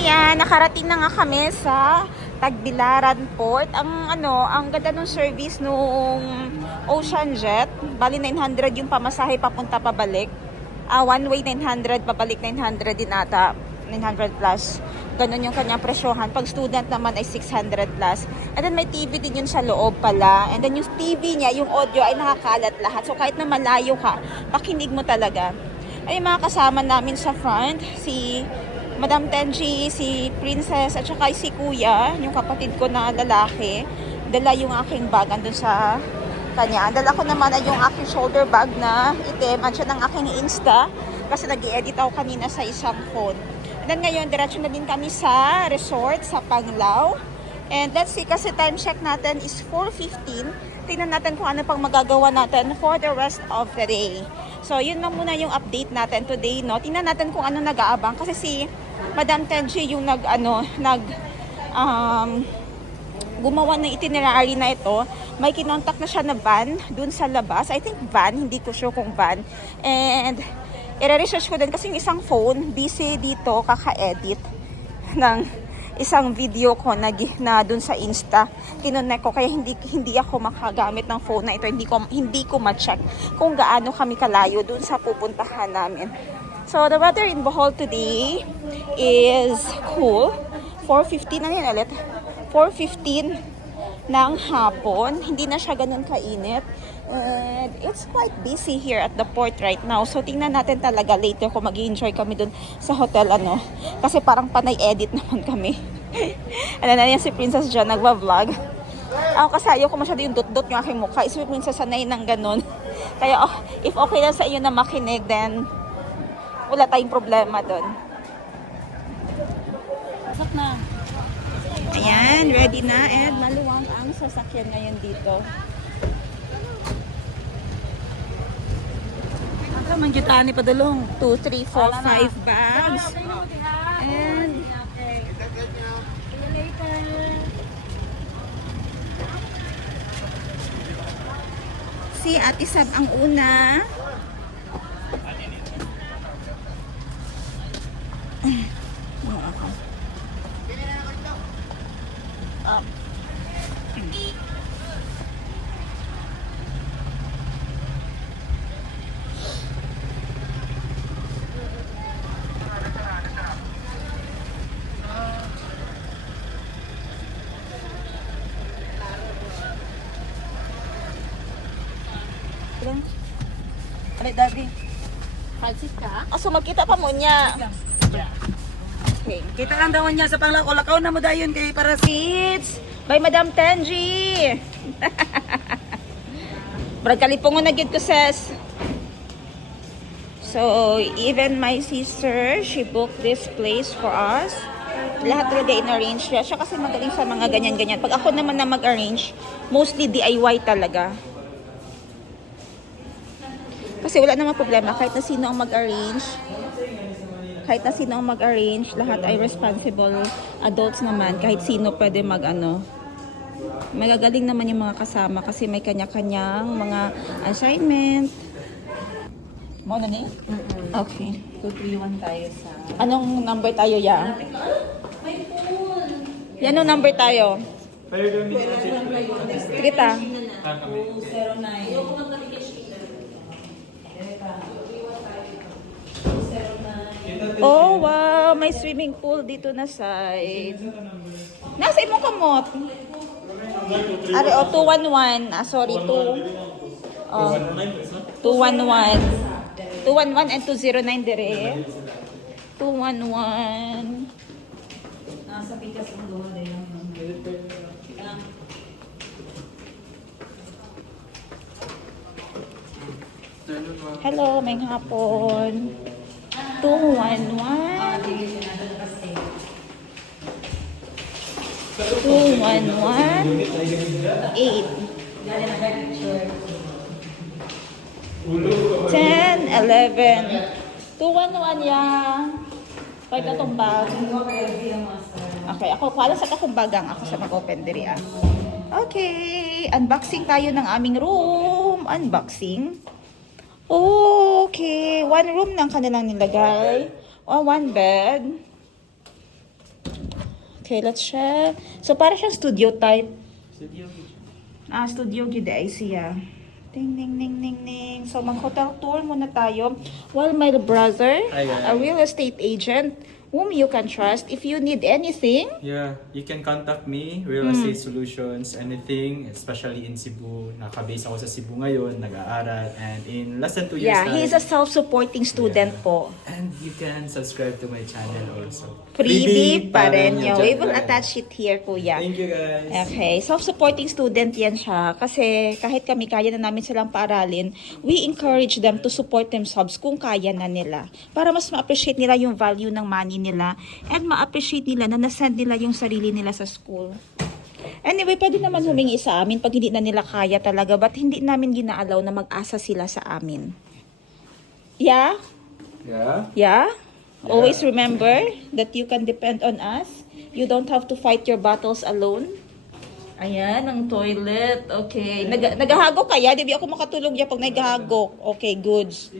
Ayan, nakarating na nga kami sa Tagbilaran Port. Ang ganda ng service nung Ocean Jet. Bali 900 yung pamasahe papunta pabalik. One way 900, pabalik 900 din ata. 900 plus. Ganun yung kanyang presyohan. Pag student naman ay 600 plus. And then may TV din yun sa loob pala. And then yung TV niya, yung audio ay nakakalat lahat. So kahit na malayo ka, pakinig mo talaga. Ay mga kasama namin sa front, si Madam Tenji, si Princess, at saka si Kuya, yung kapatid ko na lalaki. Dala yung aking bag andun sa kanya. Dala ko naman ay yung aking shoulder bag na itim. Andiyan ang aking Insta kasi nag-i-edit ako kanina sa isang phone. And then ngayon, diretso na din kami sa resort sa Panglao. And let's see, kasi time check natin is 4:15. Tingnan natin kung ano pang magagawa natin for the rest of the day. So, yun na muna yung update natin today, no? Tingnan natin kung ano nag-aabang. Kasi si Madam Tenji yung gumawa ng itinerary na ito. May kinontak na siya na van dun sa labas. I think van, hindi ko sure kung van. And i-research ko din kasi yung isang phone, busy dito kaka-edit ng isang video ko na dun sa Insta. Kinonek ko kaya hindi ako makagamit ng phone na ito. Hindi ko ma-check kung gaano kami kalayo dun sa pupuntahan namin. So the weather in Bohol today is cool. 4:15 na yun ulit. 4:15 ng hapon. Hindi na siya ganun kainit. And it's quite busy here at the port right now. So tingnan natin talaga later kung mag-i-enjoy kami dun sa hotel Kasi parang panay edit naman kami. Ano na yan si Princess dyan nagwa-vlog. Ako kasi ayaw ko masyado yung dot-dot yung aking mukha. Si Princess sanay ng ganun. Kaya if okay lang sa iyo na makinig, then wala tayong problema dun. Pasok na. Ayan, ready na. And maluwang ang sasakyan ngayon dito. Ito, mangyutaan ni Padulong. 2, 3, 4, 5 bags. And si Ate Sab ang una. Aray, Daddy. Halsit ka? So magkita pa mo niya. Okay. Kita lang daw niya sa panglakaw-lakaw na mo dayon kay para Seats by Madam Tenji. Brad kalipungon na gyud ko ses. So even my sister, she booked this place for us. Lahat talaga in-arrange siya. Siya kasi magaling sa mga ganyan-ganyan. Pag ako naman na mag-arrange, mostly DIY talaga. Kasi wala namang problema kahit na sino ang mag-arrange. Kahit na sino ang mag-arrange, lahat ay responsible adults naman. Kahit sino pwede magagaling naman yung mga kasama kasi may kanya-kanyang mga assignment. mo na ni? Okay. 231 tayo sa... Anong number tayo, ya? Yan ang number tayo. Kita. 209. Oh, wow. May swimming pool dito na side. Nasa imong kamot. Ari, 211. Sorry, 2. 211. 211 and 209 dire. 211. Nasa pikas ang duha dayon. Hello, may hapon. 211. 211. 8. 10, 11. 211 yan. Pwede na itong bag. Okay, ako pala sa kakumbagang ako sa mag-open diri Okay, unboxing tayo ng aming room. Unboxing. Okay, one room lang kanilang nilagay. One bed. Okay, let's check. So, para siyang studio type. Studio. Studio gid ay siya. Ding, ding, ding, ding, ding. So, mag-hotel tour muna tayo. While my brother, Hi, guys. a real estate agent, whom you can trust, if you need anything, Yeah, you can contact me, Real Estate Solutions, anything, especially in Cebu. Naka-base ako sa Cebu ngayon, nag-aaral, and in less than 2 years yeah, he's a self-supporting student Yeah. po. And you can subscribe to my channel also. Freebie pa rin yun. We will Dyan. attach it here, kuya. Thank you guys. Okay, self-supporting student yan siya. Kasi kahit kami kaya na namin silang paaralin, we encourage them to support themselves kung kaya na nila. Para mas ma-appreciate nila yung value ng money nila and ma-appreciate nila na nasend nila yung sarili nila sa school. Anyway, pwede naman humingi sa amin pag hindi na nila kaya talaga, but hindi namin gina-allow na mag-asa sila sa amin. Yeah? Yeah? Yeah? Always remember that you can depend on us. You don't have to fight your battles alone. Ayan, ang toilet. Okay. Nagahagok kaya? Di ba ako makatulog niya pag naghahagok? Okay, goods.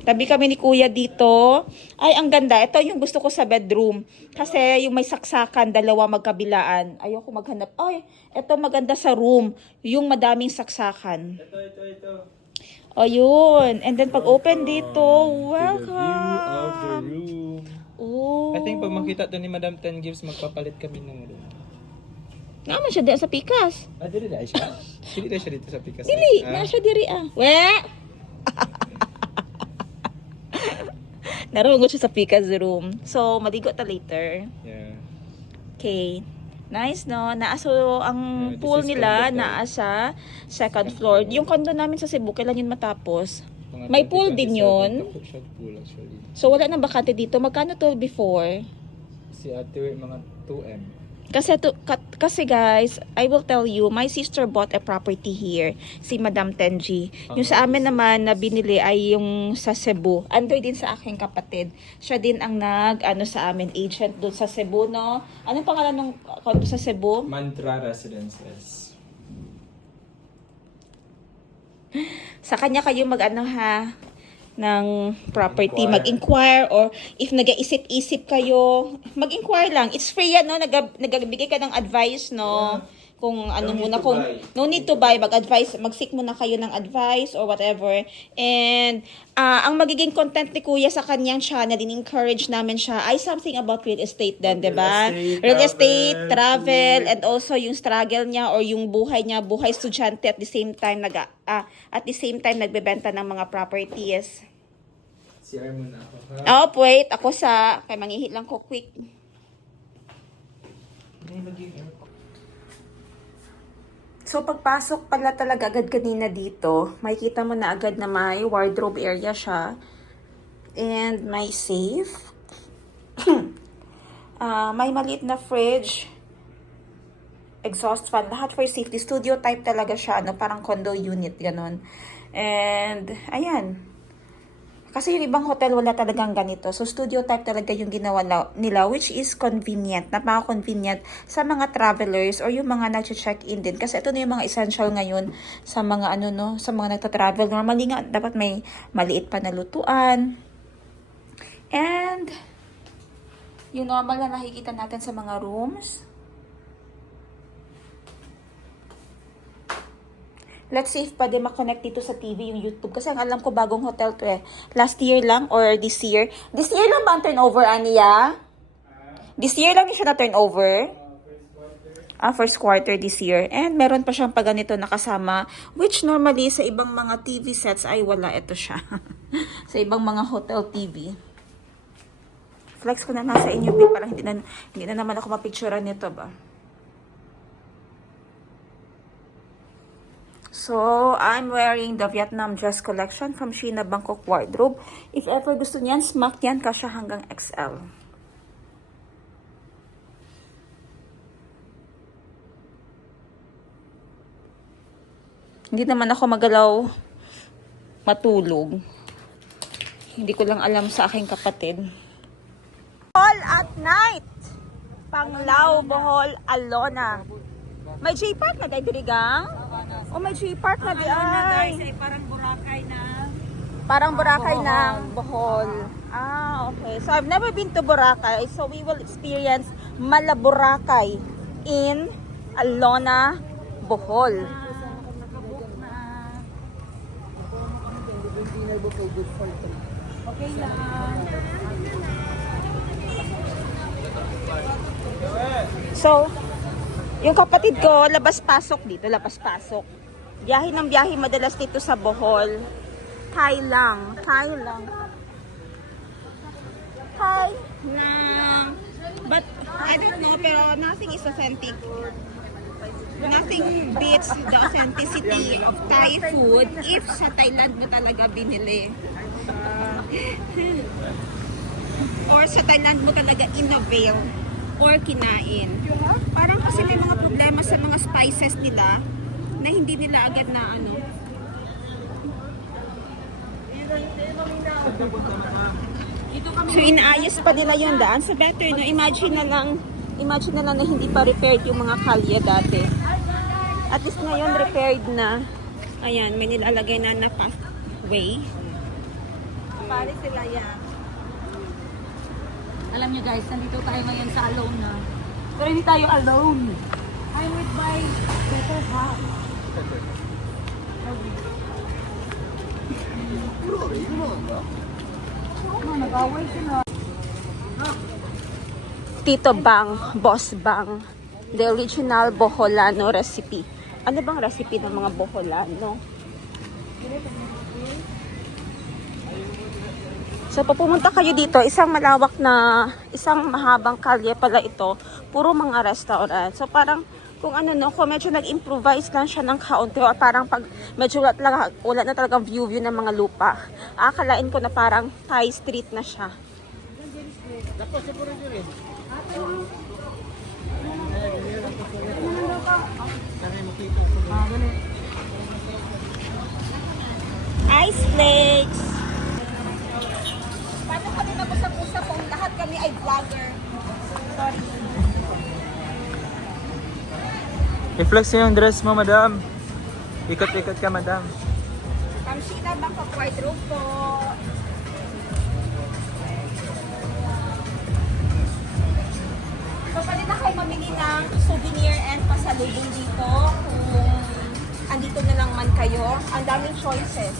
Tabi kami ni kuya dito. Ay, ang ganda. Ito yung gusto ko sa bedroom. Kasi yung may saksakan, dalawa magkabilaan. Ayoko maghanap. Ay, ito maganda sa room. Yung madaming saksakan. Ito. O, yun. And then pag open dito, View of the welcome. room. Oh. I think pag makita to ni Madam 10 Gives, magpapalit kami ng room. Naman siya di sa pikas. Dili na siya? Dili na siya dito sa Pikas. Dili, na siya diri ah. We! Narungot siya sa pikas room. So, maligo ta later. Yeah. Okay. Nice, no? Naaso, ang Yeah, this pool is nila, condo naa sa second floor. Yung condo namin sa Cebu, kailan yun matapos? Mga May pool din 2027 yun. ako siya pool actually. So, wala nang bakante dito. Magkano to before? Si Ate, mga 2M. Kasi guys, I will tell you, my sister bought a property here, si Madam Tenji. Yung sa amin naman na binili ay yung sa Cebu. Under din sa aking kapatid. Siya din ang sa amin, agent doon sa Cebu, no? Anong pangalan ng condo sa Cebu? Mantra Residences. Sa kanya kayo ng property, Inquire. mag-inquire, or if nag-iisip-isip kayo, mag-inquire lang. It's free yan, no? Nagbigay ka ng advice, no? Yeah. Kung ano No need muna, to kung buy. no need to buy, mag-seek muna kayo ng advice or whatever. And ang magiging content ni Kuya sa kanyang channel, in-encourage namin siya, ay something about real estate din, di ba? Real estate, travel, and also yung struggle niya or yung buhay niya, buhay estudyante at the same time nagbebenta ng mga properties. CR muna ako, ha? Oh, wait, ako kay mangihit lang ko quick. May lagi yung aircon. So, pagpasok pala talaga agad kanina dito, makikita mo na agad na may wardrobe area siya. And may safe. May maliit na fridge. Exhaust fan. Lahat for safety. Studio type talaga siya. Parang condo unit. Ganon. And, ayan. Kasi yung ibang hotel wala talagang ganito. So, studio type talaga yung ginawa nila, which is convenient. Napaka-convenient sa mga travelers or yung mga nag-check-in din. Kasi ito na yung mga essential ngayon sa mga sa mga nagta-travel. Normally nga, dapat may maliit pa na lutuan. And, yung normal na nakikita natin sa mga rooms. Let's see if pwede makonect dito sa TV yung YouTube. Kasi ang alam ko bagong hotel to eh. Last year lang or this year. This year lang ba ang turnover, Aniya? This year lang siya na turnover? First quarter this year. And meron pa siyang paganito nakasama. Which normally sa ibang mga TV sets ay wala. Ito siya. Sa ibang mga hotel TV. Flex ko na lang sa inyo, para hindi na naman ako mapicturean nito ba. So, I'm wearing the Vietnam dress collection from Sheena Bangkok Wardrobe. If ever gusto niyan, smack yan kasya hanggang XL. Hindi naman ako magalaw matulog. Hindi ko lang alam sa aking kapatid. All at night! Panglao, Bohol, Alona. May J-Park na dahil dirigang? O may J-Park na di ay. Parang Boracay na. Parang Boracay ng Bohol. Okay. So I've never been to Boracay. So we will experience Malaboracay in Alona, Bohol. Okay lang. So, yung kapatid ko, labas-pasok dito, labas-pasok. Biyahe ng biyahe madalas dito sa Bohol. Thai lang. Thai lang. But, I don't know, pero nothing is authentic. Nothing beats the authenticity of Thai food if sa Thailand mo talaga binili. Or sa Thailand mo talaga inavail or kinain. Parang kasi may mga problema sa mga spices nila na hindi nila agad na ano. So inaayos pa nila yung daan. So better, no? Imagine na lang na hindi pa repaired yung mga kalye dati. At least ngayon repaired na. Ayan, may nilalagay na pathway. Pare sila yan. Alam nyo guys, nandito tayo ngayon sa Alone na. Pero hindi tayo alone. I'm with my better half. Nag-away sila. Tito Bang, Boss Bang, the original Boholano recipe. Ano bang recipe ng mga Boholano? So, pag pumunta kayo dito, isang mahabang kalye pala ito. Puro mga restaurant. So, parang, kung ano no, kung medyo nag-improvise lang siya ng kaunti, or parang pag medyo wala na talagang view ng mga lupa, akalain ko na parang Thai street na siya. Ice flakes! Paano kami mag-usap-usap kung lahat kami ay vlogger? Sorry. I-flex yung dress mo, madam. Ikot-ikot ka, madam. Kamsita baka wardrobe po. So, pwede na kayo mamili ng souvenir and pasalubong dito kung andito na lang man kayo. Ang daming choices.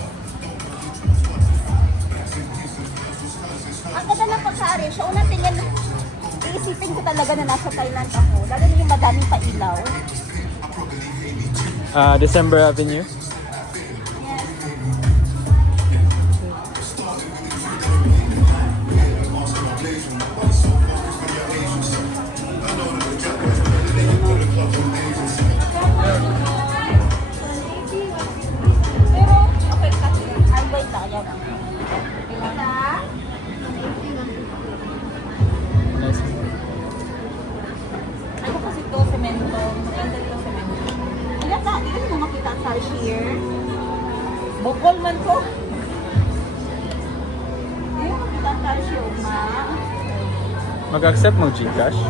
Ang ganda ng pagka-arrange. So, unang tingin, iisipin ko talaga na nasa Thailand ako. Lalo na yung madaming pailaw. December Avenue. Pero, okay kasi. I'll wait lang. Yan. Kita? Nice. Ano kasi ito, semento. Maganda ito, semento. Ayan na, hindi mo makita ang cashier. Bukol man ko. Hindi mo makita ang cashier, ma. Mag-accept mo Gcash?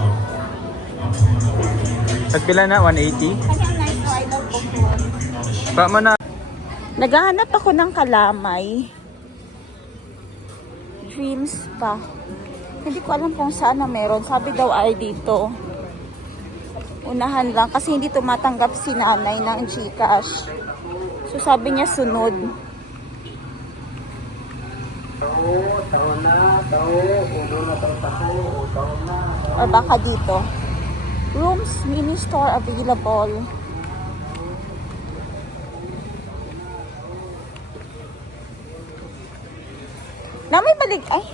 At pila na? 180? Kanya nice to, I love Bukol. Pa mo na. Naghahanap ako ng kalamay. Dreams pa. Hindi ko alam kung saan na meron. Sabi daw ay dito. Unahan lang kasi hindi tumatanggap si nanay ng Gcash. So sabi niya sunod. Or baka dito. Rooms, mini store available. Na may balik. Ay.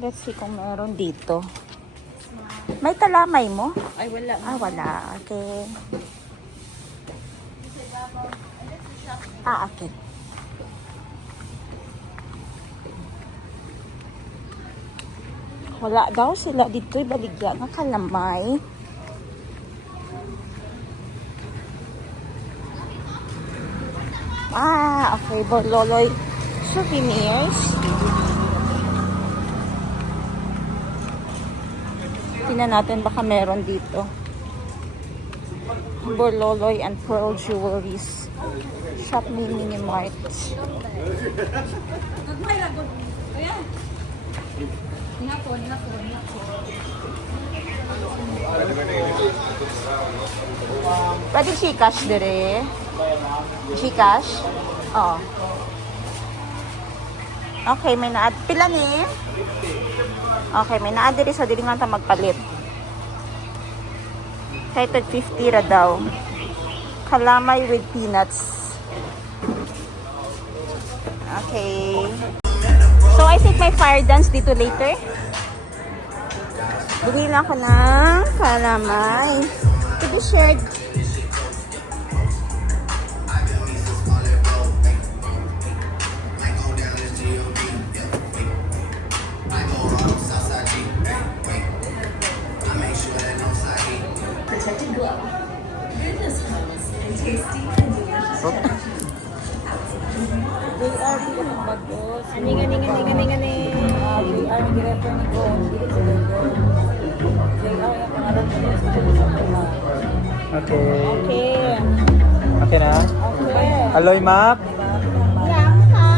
Let's see kung meron dito. May talamay mo? Ay, wala. Ah, wala. Okay. Okay. Wala daw sila dito. Baligya ng kalamay. Okay. Bololoy souvenirs. Tingnan natin baka meron dito. Borloloy and pearl jewelries. shop ni Minimart. Nagmay ragon. Kaya. Hapon. Pwede Gcash dire. Gcash? Oo. Okay, may na pila ni? Okay, may na diri sa dili nga ta magpalit. Kay tag 50 ra daw. Kalamay with peanuts. Okay. So I think may fire dance dito later. Bili na ako ng kalamay. To be shared. Protected glow. Goodness comes in tasty and delicious packages. JR, di ka ng bagos. Ani. JR, nag-refer ni ko. Hindi sa bagos. JR, yung pangalan ko sa Okay. Okay. Okay na? Okay. Aloy map? Yang ka.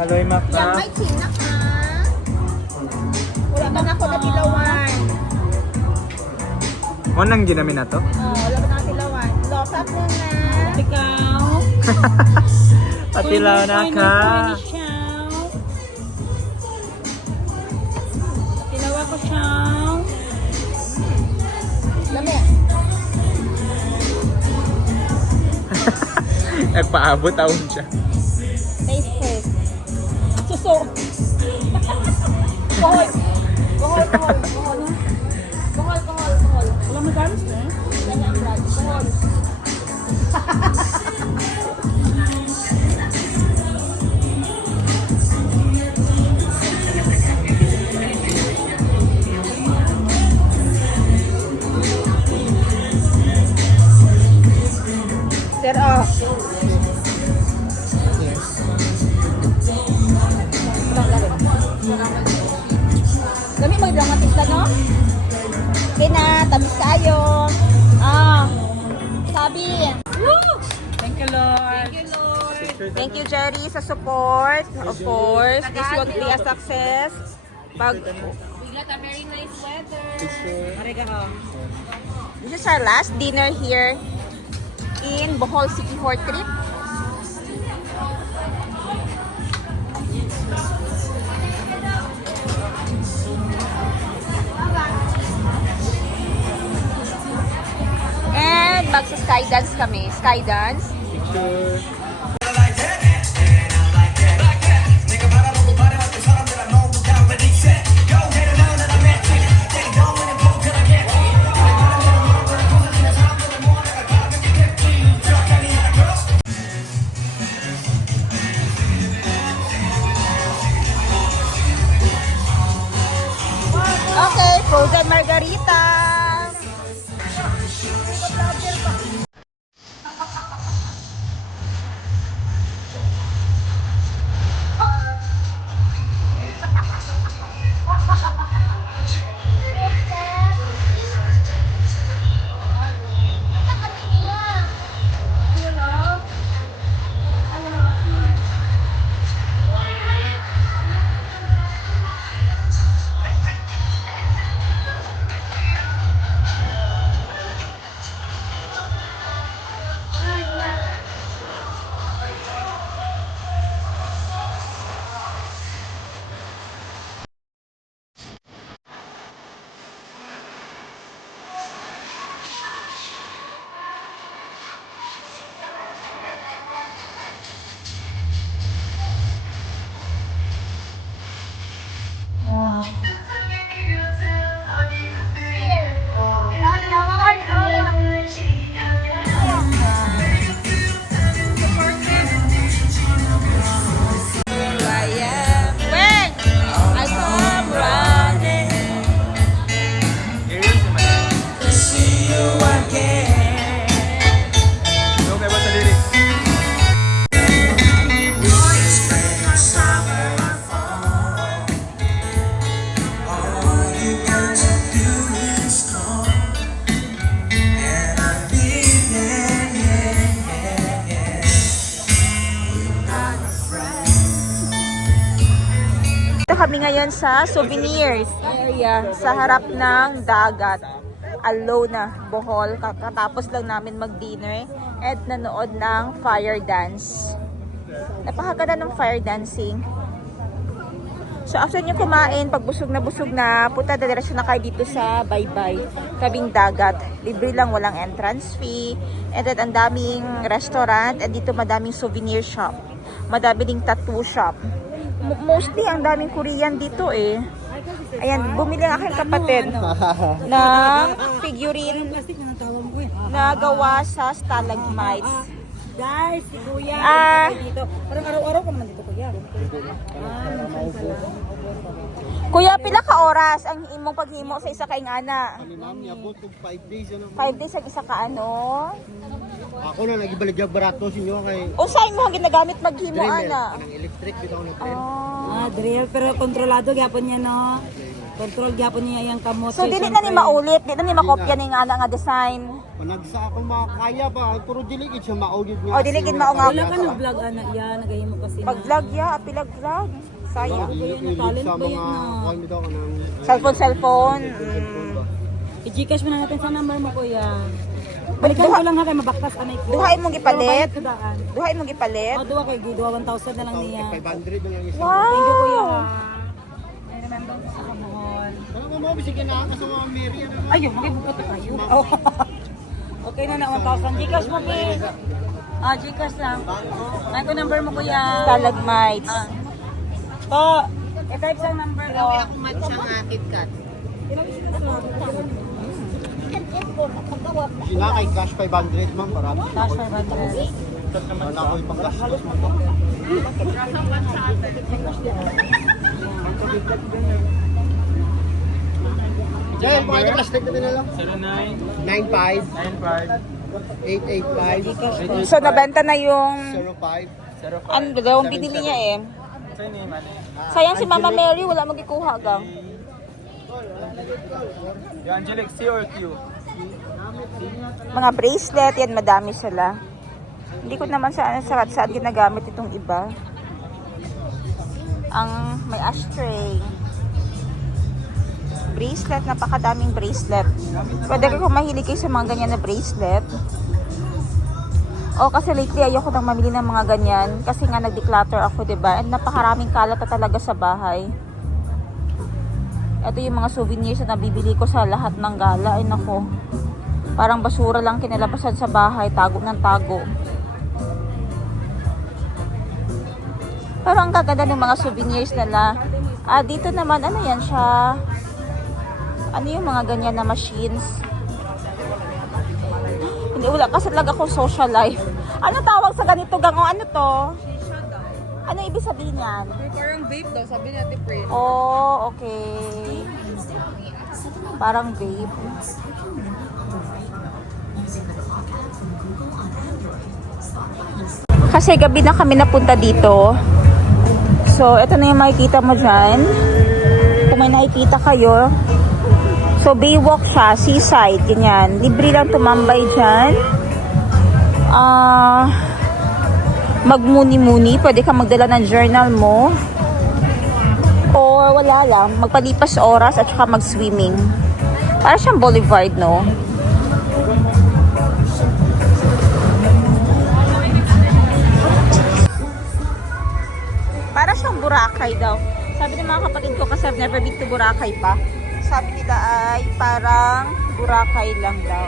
Aloy map Yang may chinak ha. Wala ba na ako na tilawan? Mo nang ginamin na to? Wala ba na ako tilawan? Lokat mo na. Ikaw. Patilaw na ka. Tilawa ko siya. Lami. Nagpaabot taon siya. Taste first. Suso. Kohol. Wala mo gamis na eh. Ganyan ang brad. Kohol. Sir, Kami magdramatis na, no? Tamis kayo. Sabi. Thank you, Lord. Thank you, Jerry, sa support. Of course, this will be a success. We got a very nice weather. Mariga ka. This is our last dinner here in Bohol City for trip. And magsa skydance kami. Skydance. Picture. Okay, frozen margarita. kami ngayon sa souvenirs area sa harap ng dagat. Alone na, Bohol. Kakatapos lang namin mag-dinner at nanood ng fire dance. Napakaganda ng fire dancing. So after nyo kumain, pag busog na, punta na diretso na kayo dito sa Baybay, tabing dagat. Libre lang, walang entrance fee. And then ang daming restaurant at dito madaming souvenir shop. Madami ding tattoo shop. Mostly ang daming Korean dito eh. Ayan, bumili ang aking kapatid ng figurine Plastic na natawag ko eh. na gawa sa stalagmites. Guys, si Kuya, Ah. dito. Parang araw-araw ka naman dito, Kuya. Kuya, pila ka oras ang imong paghimo sa isa ka ingana? Ma'am, yabot og 5 days ano. 5 days ang isa ka ano? Ako na nagibalik yung barato sa inyo kay Unsa imong ginagamit maghimo Dreamer, ana? anang electric bitaw na trend. Drill, pero kontrolado gyapon niya, no? Control gyapon niya yung kamot. So dili na ni maulit, di na ni makopya ni ingana nga design. Panagsa ako makakaya pa, puro diligid siya maugid niya. O diligid mao nga Wala ka nag-vlog, ana, yan. Nagahimo kasi na. pag-vlog ya, apilag vlog. Sayang. Talent sa ba yan, mga no? kuan bitaw ka nang Cellphone. I-Gcash mo na natin sa number mo, Kuya. Balikan ko lang ha, kay mabaktas ka na ikaw. Duha imong gipalit. Pero bayad ko daan. Duha imong gipalit. O, duha kay Guido, 1,000 na lang niya. 500 na lang isa. Wow. Thank you, Kuya. I remember ko sa Kabuhol. Ano mo mo bisig na ka sa mga Mary ano. Ayun, makibukot kayo. Okay na na, 1,000. Gcash mo, please. Gcash lang. Ay ko number mo, Kuya. Stalagmites. Po, i-type sa number ko. Sila kay cash 500 ma'am para. Cash 500. Wala ko ipang gastos mo. Jay, mo ay plastic na nila. 09 95 95 885 So nabenta na yung 05. ano daw ang binili niya eh. Sayang si Mama Mary, wala magikuha gang. Yung Angelic, C or Q? Mga bracelet, yan madami sila. Hindi ko naman saan ginagamit itong iba. Ang may ashtray. Bracelet, napakadaming bracelet. Pwede ko kung mahilig kayo sa mga ganyan na bracelet. O kasi lately ayoko nang mamili ng mga ganyan. Kasi nga nag-declutter ako, diba? And napakaraming kalat na talaga sa bahay. Ito yung mga souvenirs na nabibili ko sa lahat ng gala. Ay nako. Parang basura lang kinalabasan sa bahay. Tago ng tago. Pero ang gaganda ng mga souvenirs nila. Dito naman, ano yan siya? Ano yung mga ganyan na machines? Hindi, wala kasi talaga akong social life. Ano tawag sa ganito gang? O ano to? Ano ibig sabihin yan? Parang vape daw, sabi ni Ate Prin. Oh, okay. Parang vape. Kasi gabi na kami napunta dito. So, ito na yung makikita mo dyan. Kung may nakikita kayo. So, baywalk siya, seaside, ganyan. Libre lang tumambay dyan. Magmuni-muni. Pwede ka magdala ng journal mo. Or wala lang, magpalipas oras at saka mag-swimming. Para siyang boulevard, no? Para siyang Boracay daw. Sabi ng mga kapatid ko kasi I've never been to Boracay pa. Sabi nila ay parang Boracay lang daw.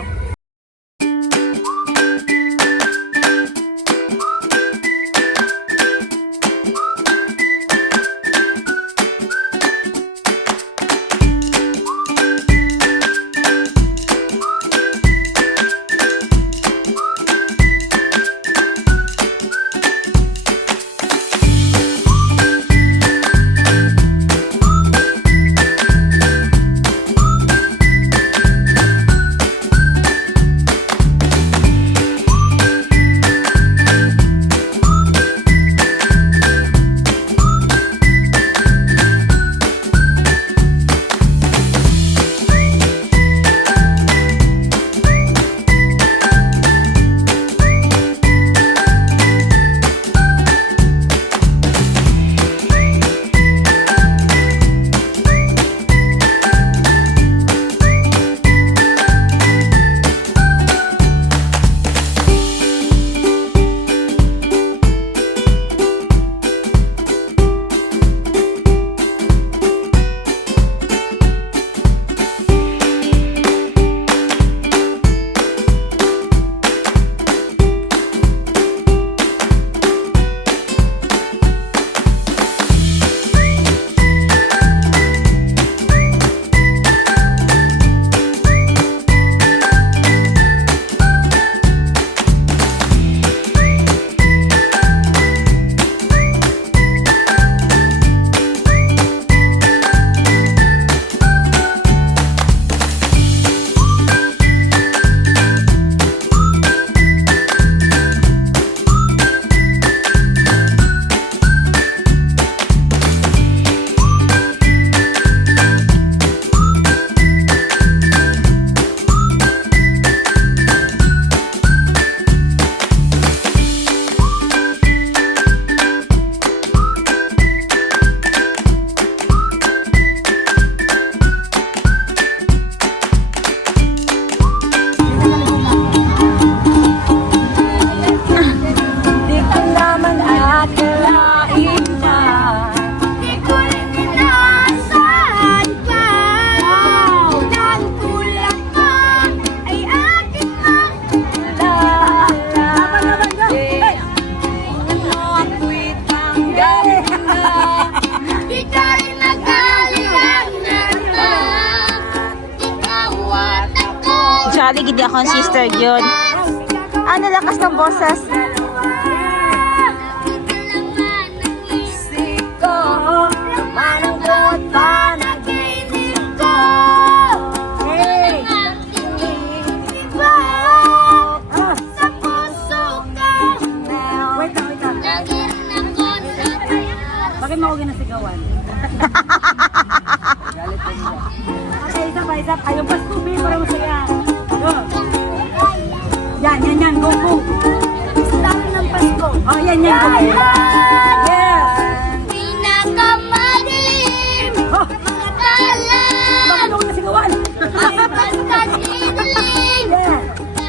Bali, gindi akong sister yun. Ano lakas ng boses? Bakit mo ako ginasigawan? Okay, isa pa. Yung Pasko, B, para masaya. Go. Yan. Go. Start ng Pasko. Oh, yan. Go. Yes. Pinakamadilim, Oh, mga talam, bakit ako nasigawan? basta sinuling, Yeah.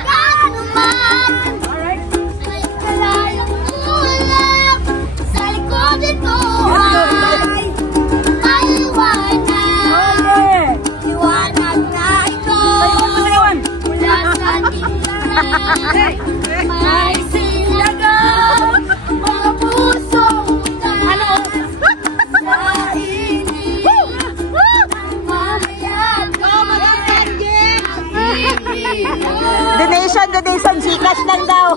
kanuman, Alright. ay kalayang tulap, sa likod ito ay maliwanag, Okay. liwanag na ito, Ayoko masagawan. mula sa tingnan, may silagang, mga pusong utak, sa init, mamayag, Donation, Gcash lang daw.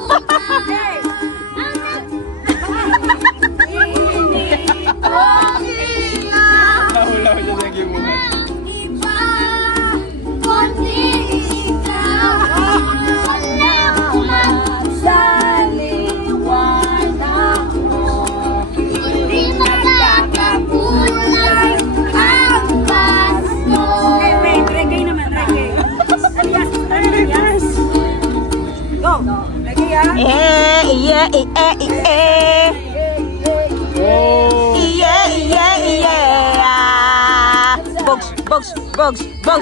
Nahula ko siya sa gibuhan. iba, konti ikaw, salamat sa liwanag mo. Hindi magkakakulay ang Pasko. Wait, reggae naman, reggae. Alias. Go. Reggae, ah. Bogs.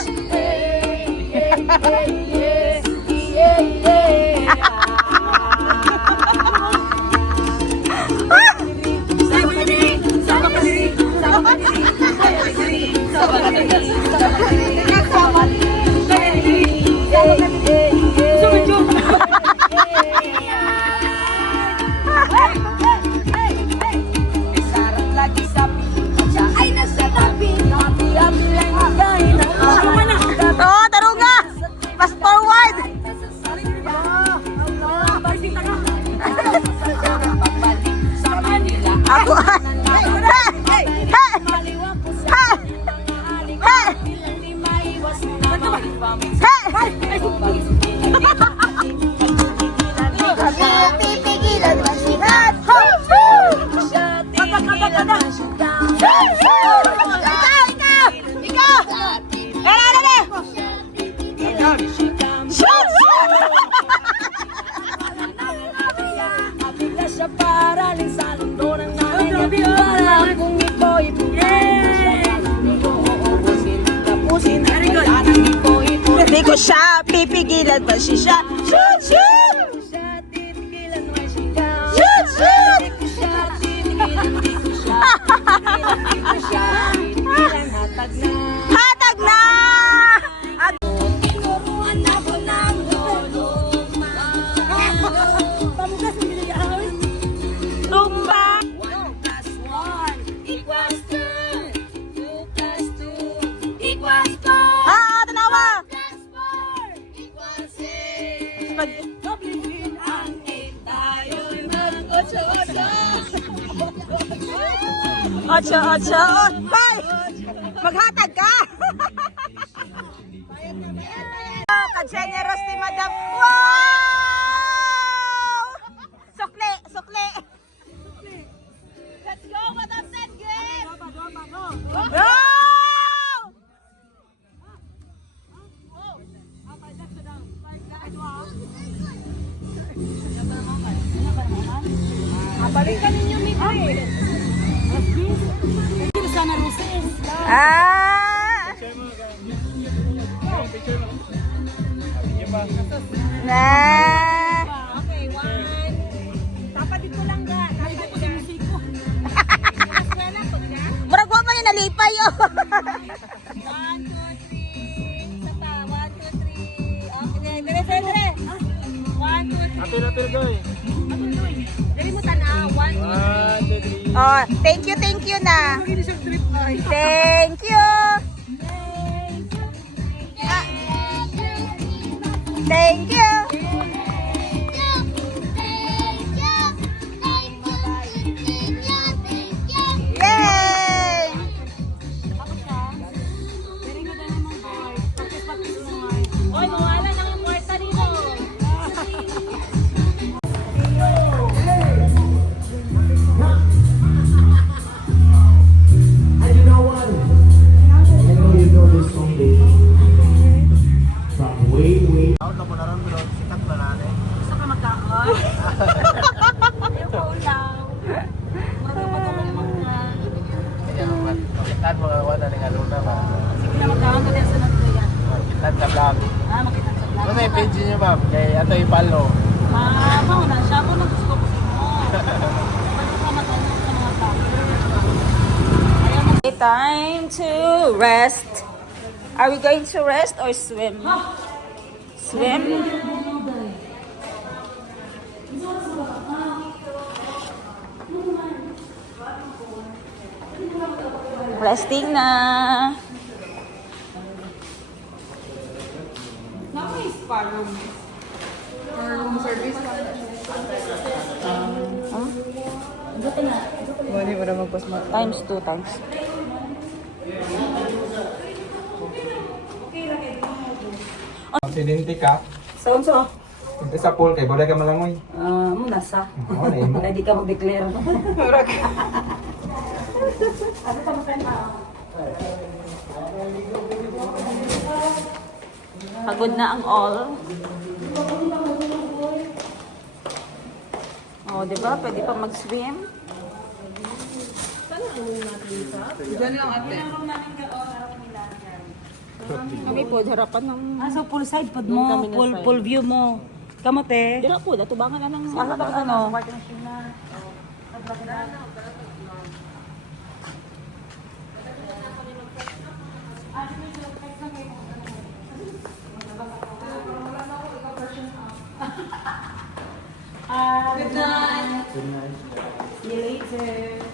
Oh, tarunga! Fast forward! Ako. Pipigilan ba siya? Ikaw! Shoot! Hindi ko siya pipigilan pa siya. Shoot! Hatag na! Tumba! Tanawa! Ocho. Bye! Maghatag ka! Ka-generous ni Madam. Wow! Sukli! Let's go, Madam Sedgwick! Go! Balikan ninyo nito eh. Sana Roses. Ah! Na! Okay, one. Tapadit ko lang ga. Tapadit ko sa musiko. Murag mo man yung nalipay oh. 1, 2, 3. Isa pa. 1, 2, 3. Okay, dire. 1, 2, 3. Apil, goy. Dali mo tanaw. 1, 2, 3. Oh, thank you na. Thank you. Thank you! Yay! Oy, mawala na yung kwarta dito. And you know what? I know you know this song, baby. From way. Auto mo na ron bro, sikat na natin. Gusto ka magkaon? Ayaw ko ulang. Magkapag-umang na. Kitan mo nga na ng aluna ba? Sige na magkaon ko din sunod ko yan. Kitan sa vlog. Makita sa vlog. Ano yung page niyo ma'am? Kay ato ipalo. Mauna siya mo nag-gusto ko mo. Pwede ka magkaon sa mga vlog. Ayaw mo. Time to rest. Are we going to rest or swim? Swim? Resting na. Room service. Wali mo na magpasma. Times 2 times. Aksidente ka, Saan sa? ito sa pool kay balay ka malangoy. Muna sa. Oo, na imo. Hindi ka mag-declare. Pagod na ang all. Oh, 'di ba? Pwede pa mag-swim. Diyan lang ate. Kami po harapan ng So full side pod mo, full view mo. Kamote. dira po tubangan na ng Ano? Good night. Good night. See you later.